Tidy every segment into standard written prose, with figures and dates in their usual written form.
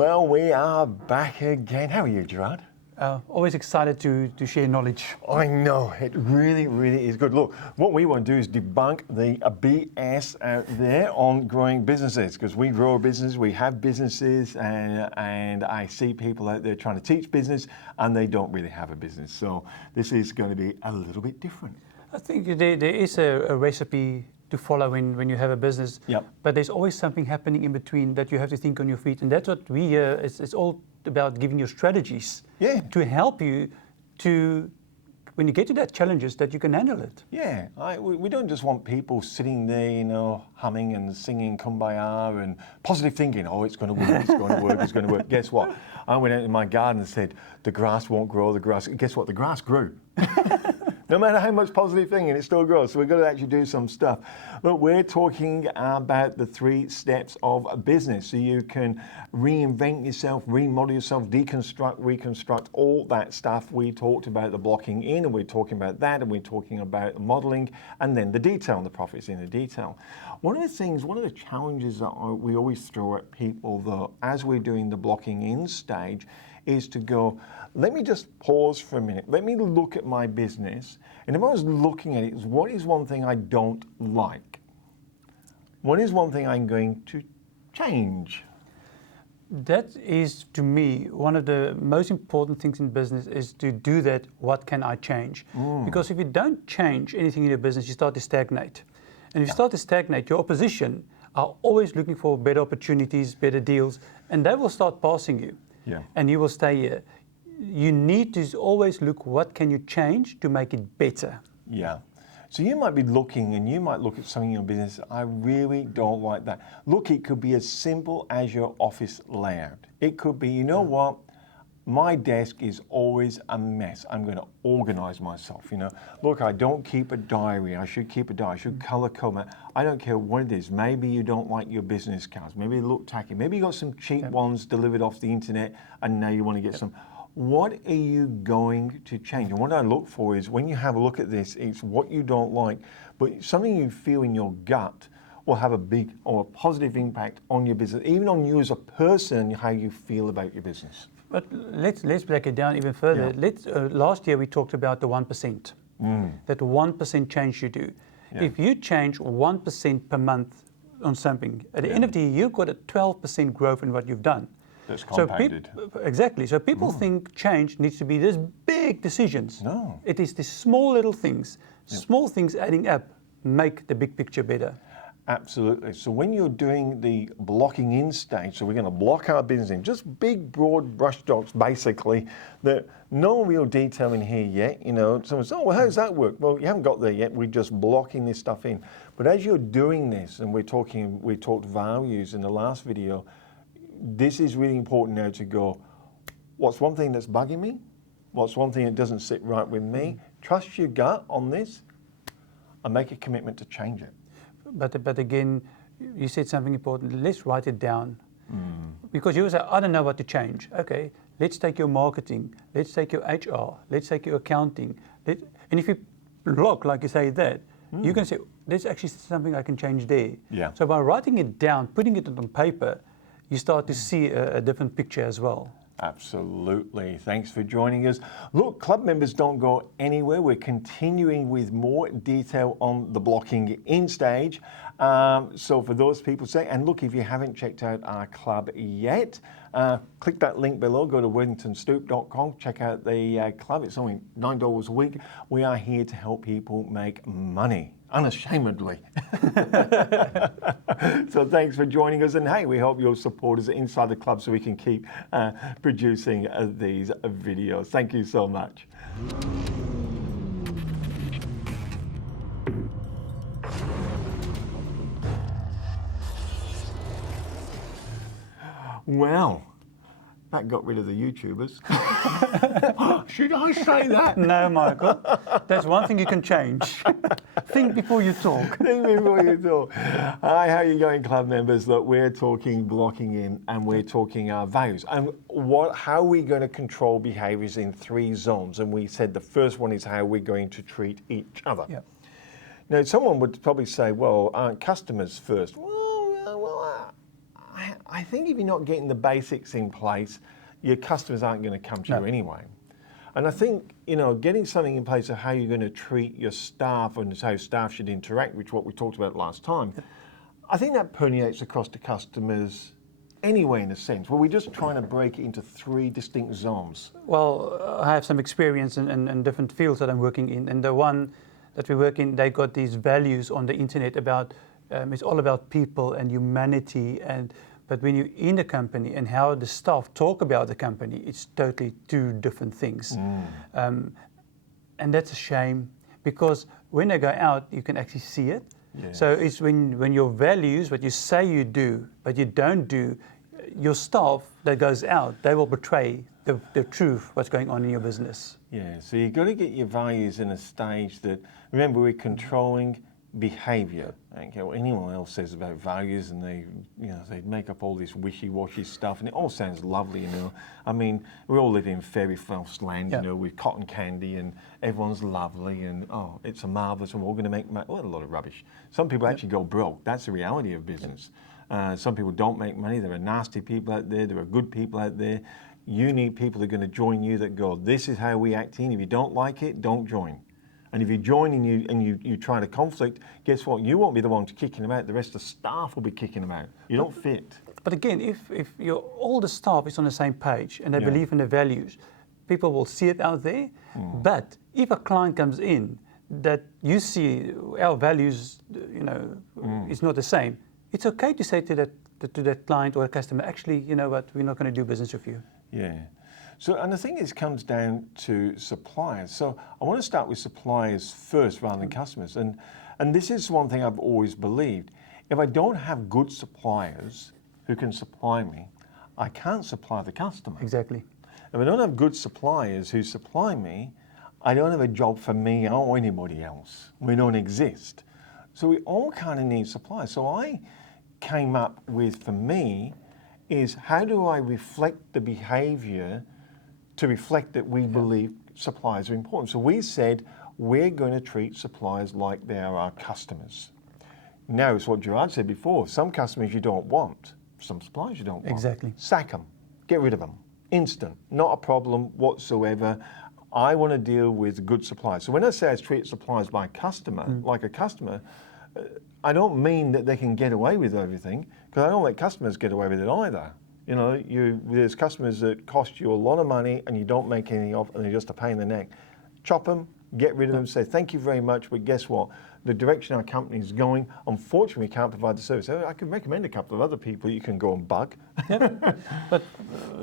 Well, we are back again. How are you, Gerard? Always excited to share knowledge. I know, it really, really is good. Look, what we want to do is debunk the BS out there on growing businesses, because we grow a business, we have businesses, and I see people out there trying to teach business, and they don't really have a business. So this is going to be a little bit different. I think there is a recipe to follow when you have a business, Yep. but there's always something happening in between that you have to think on your feet, and that's what we hear. It's all about giving you strategies to help you to, when you get to that challenges, that you can handle it. Yeah, we don't just want people sitting there, humming and singing Kumbaya and positive thinking, oh, it's going to work, it's going to work, it's going to work. Guess what? I went out in my garden and said, the grass won't grow, the grass, guess what? The grass grew. No matter how much positive thinking, it still grows. So we've got to actually do some stuff. But we're talking about the 3 steps of a business. So you can reinvent yourself, remodel yourself, deconstruct, reconstruct, all that stuff. We talked about the blocking in, and we're talking about that, and we're talking about the modeling, and then the detail, and the profits in the detail. One of the challenges that we always throw at people, though, as we're doing the blocking in stage, is to go, let me just pause for a minute. Let me look at my business. And if I was looking at it, what is one thing I don't like? What is one thing I'm going to change? That is, to me, one of the most important things in business is to do that. What can I change? Because if you don't change anything in your business, you start to stagnate. And if you start to stagnate, your opposition are always looking for better opportunities, better deals, and they will start passing you. Yeah. And you will stay here. You need to always look, what can you change to make it better? Yeah. So you might be looking, and you might look at something in your business, I really don't like that. Look, it could be as simple as your office layout. It could be, you know what? My desk is always a mess. I'm going to organize myself, Look, I don't keep a diary. I should keep a diary. I should color code. I don't care what it is. Maybe you don't like your business cards. Maybe they look tacky. Maybe you got some cheap ones delivered off the internet, and now you want to get some. What are you going to change? And what I look for is, when you have a look at this, it's what you don't like, but something you feel in your gut will have a big or a positive impact on your business, even on you as a person, how you feel about your business. But let's break it down even further. Yeah. Last year we talked about the 1%. That 1% change you do. Yeah. If you change 1% per month on something, at the end of the year you've got a 12% growth in what you've done. That's compounded. Exactly. So people think change needs to be these big decisions. No. It is the small little things. Small things adding up make the big picture better. Absolutely. So when you're doing the blocking in stage, so we're going to block our business in, just big, broad brush strokes, basically, that no real detail in here yet. Someone says, oh, well, how does that work? Well, you haven't got there yet. We're just blocking this stuff in. But as you're doing this, and we talked values in the last video, this is really important now to go, what's one thing that's bugging me? What's one thing that doesn't sit right with me? Trust your gut on this and make a commitment to change it. But again, you said something important. Let's write it down. Because you will say, I don't know what to change. Okay, let's take your marketing. Let's take your HR. Let's take your accounting. And if you block, like you say that, you can say, there's actually something I can change there. Yeah. So by writing it down, putting it on paper, you start to see a different picture as well. Absolutely. Thanks for joining us. Look, club members, don't go anywhere. We're continuing with more detail on the blocking in stage. So for those people and look, if you haven't checked out our club yet, click that link below, go to worthingtonstoop.com, check out the club. It's only $9 a week. We are here to help people make money, unashamedly. So thanks for joining us, and hey, we hope you'll support us inside the club so we can keep producing these videos. Thank you so much. Well, that got rid of the YouTubers. Should I say that? No, Michael. That's one thing you can change. Think before you talk. Think before you talk. Hi, how are you going, club members? Look, we're talking blocking in, and we're talking our values. And how are we going to control behaviours in 3 zones? And we said the first one is how we're going to treat each other. Yeah. Now, someone would probably say, well, aren't customers first? I I think if you're not getting the basics in place, your customers aren't going to come to you anyway. And I think, getting something in place of how you're going to treat your staff and how staff should interact, which is what we talked about last time, I think that permeates across to customers anyway, in a sense. Well, we're just trying to break it into 3 distinct zones. Well, I have some experience in different fields that I'm working in, and the one that we work in, they got these values on the internet about, it's all about people and humanity, but when you're in the company and how the staff talk about the company, it's totally 2 different things. And that's a shame, because when they go out, you can actually see it. Yes. So it's when your values, what you say you do, but you don't do, your staff that goes out, they will betray the truth, what's going on in your business. Yeah, so you've got to get your values in a stage that, remember, we're controlling behaviour. I don't care what anyone else says about values, and they make up all this wishy-washy stuff, and it all sounds lovely, I mean, we all live in fairy land, with cotton candy, and everyone's lovely, and it's a marvellous, and we're all going to make a lot of rubbish. Some people actually go broke. That's the reality of business. Some people don't make money. There are nasty people out there. There are good people out there. You need people that are going to join you that go, this is how we act in. If you don't like it, don't join. And if you join and you try to conflict, guess what? You won't be the one kicking them out. The rest of the staff will be kicking them out. You don't fit. But again, if all the staff is on the same page and they believe in the values, people will see it out there. But if a client comes in that you see our values, is not the same, it's okay to say to that client or a customer, actually, you know what, we're not going to do business with you. Yeah. So, and the thing is, comes down to suppliers. So I want to start with suppliers first rather than customers. And this is one thing I've always believed. If I don't have good suppliers who can supply me, I can't supply the customer. Exactly. If I don't have good suppliers who supply me, I don't have a job for me or anybody else. We don't exist. So we all kind of need suppliers. So I came up with, for me, is how do I reflect the behaviour to reflect that we believe suppliers are important. So we said we're going to treat suppliers like they are our customers. Now, it's what Gerard said before. Some customers you don't want. Some suppliers you don't want. Exactly. Sack them. Get rid of them. Instant. Not a problem whatsoever. I want to deal with good suppliers. So when I say I treat suppliers like a customer, I don't mean that they can get away with everything, because I don't let customers get away with it either. There's customers that cost you a lot of money and you don't make any of, and they're just a pain in the neck. Chop them, get rid of them, say thank you very much, but guess what? The direction our company is going, unfortunately, we can't provide the service. I can recommend a couple of other people you can go and bug. But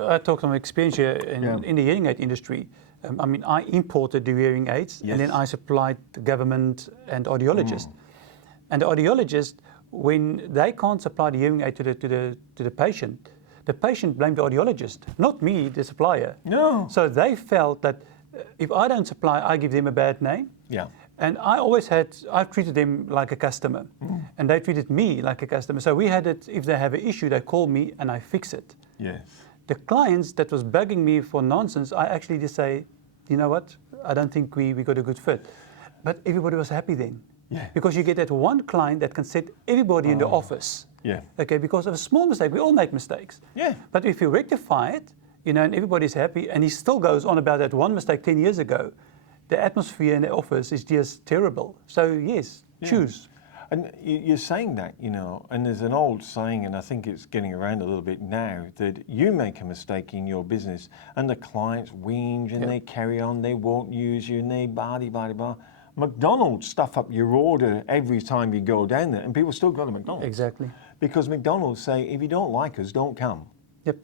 I talk from experience here in the hearing aid industry. I imported the hearing aids, and then I supplied the government and audiologists. And the audiologist, when they can't supply the hearing aid to the patient blamed the audiologist, not me, the supplier. No. So they felt that if I don't supply, I give them a bad name. Yeah. And I've treated them like a customer, and they treated me like a customer. So we had it, if they have an issue, they call me and I fix it. Yes. The clients that was bugging me for nonsense, I actually just say, you know what, I don't think we got a good fit. But everybody was happy then. Yeah. Because you get that one client that can set everybody in the office. Yeah. Okay, because of a small mistake, we all make mistakes. Yeah. But if you rectify it, and everybody's happy, and he still goes on about that one mistake 10 years ago, the atmosphere in the office is just terrible. So yes, choose. And you're saying that, and there's an old saying, and I think it's getting around a little bit now, that you make a mistake in your business and the clients whinge and they carry on, they won't use you, and they blah. McDonald's stuff up your order every time you go down there, and people still go to McDonald's. Exactly. Because McDonald's say, if you don't like us, don't come. Yep.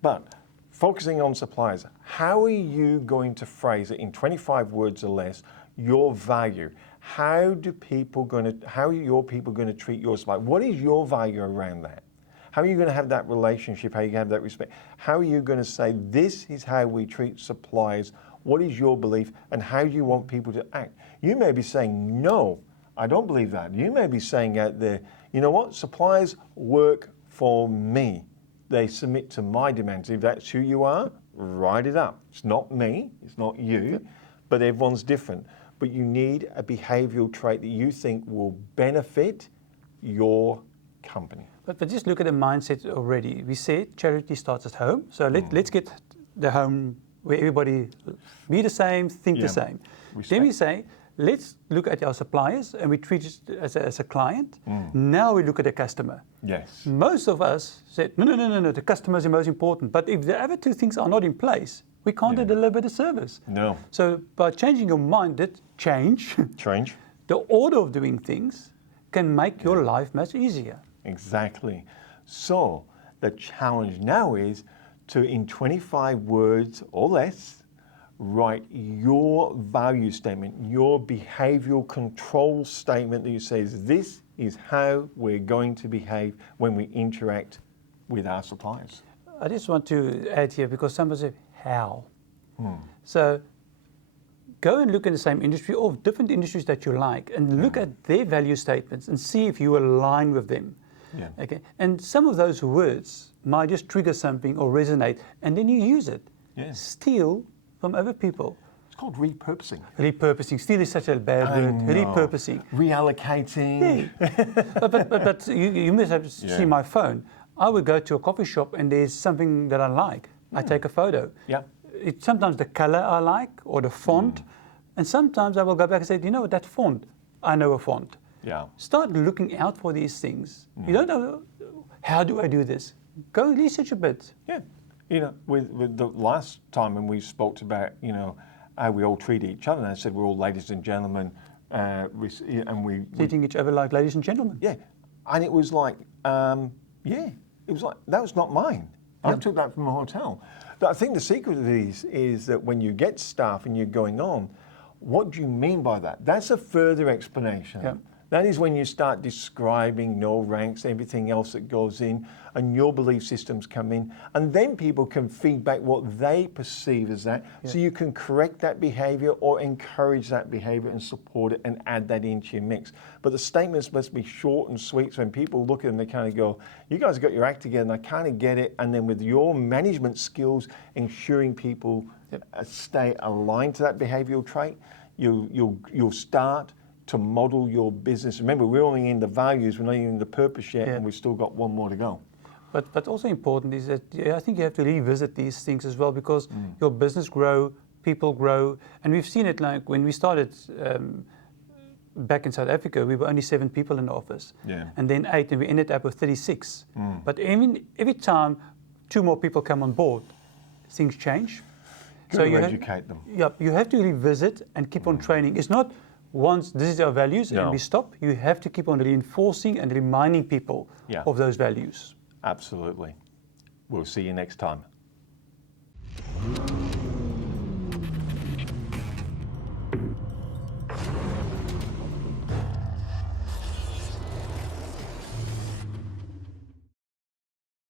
But focusing on suppliers, how are you going to phrase it in 25 words or less, your value? How are your people going to treat your supplier? What is your value around that? How are you going to have that relationship? How are you going to have that respect? How are you going to say, this is how we treat suppliers? What is your belief, and how do you want people to act? You may be saying, no, I don't believe that. You may be saying out there, you know what, suppliers work for me. They submit to my demands. If that's who you are, write it up. It's not me, it's not you, but everyone's different. But you need a behavioral trait that you think will benefit your company. But just look at the mindset already. We said charity starts at home. So let's get the home where everybody be the same, think the same. Then we say, let's look at our suppliers and we treat it as a client. Now we look at the customer. Yes. Most of us said, no, the customer is the most important. But if the other two things are not in place, we can't deliver the service. No. So by changing your mind, that change, the order of doing things can make your life much easier. Exactly. So the challenge now is to, in 25 words or less, write your value statement, your behavioral control statement that you say, this is how we're going to behave when we interact with our suppliers. I just want to add here, because somebody said, how? So go and look in the same industry or different industries that you like and look at their value statements and see if you align with them. Okay. And some of those words might just trigger something or resonate, and then you use it. Steal from other people. It's called repurposing. Repurposing. Steal is such a bad word. Repurposing. Reallocating. But you must have seen my phone. I would go to a coffee shop and there's something that I like. I take a photo. It's sometimes the color I like or the font. And sometimes I will go back and say, do you know what, that font? I know a font. Start looking out for these things. You don't know, how do I do this? Go research a bit. You know, with the last time when we spoke about, you know, how we all treat each other, and I said we're all ladies and gentlemen, and we treating each other like ladies and gentlemen. And it was like, it was like, that was not mine. I took that from a hotel. But I think the secret of these is that when you get staff and you're going on, what do you mean by that? That's a further explanation. That is when you start describing no ranks, everything else that goes in, and your belief systems come in, and then people can feedback what they perceive as that, so you can correct that behavior or encourage that behavior and support it and add that into your mix. But the statements must be short and sweet, so when people look at them, they kind of go, you guys have got your act together, and I kind of get it. And then with your management skills, ensuring people stay aligned to that behavioral trait, you'll start to model your business. Remember, we're only in the values, we're not even in the purpose yet, and we've still got one more to go. But also important is that I think you have to revisit these things as well, because your business grow, people grow, and we've seen it like when we started back in South Africa, we were only 7 people in the office, and then 8, and we ended up with 36. But every time 2 more people come on board, things change. So you educate them. You have to revisit and keep on training. It's not once this is our values and we stop. You have to keep on reinforcing and reminding people of those values. Absolutely. We'll see you next time.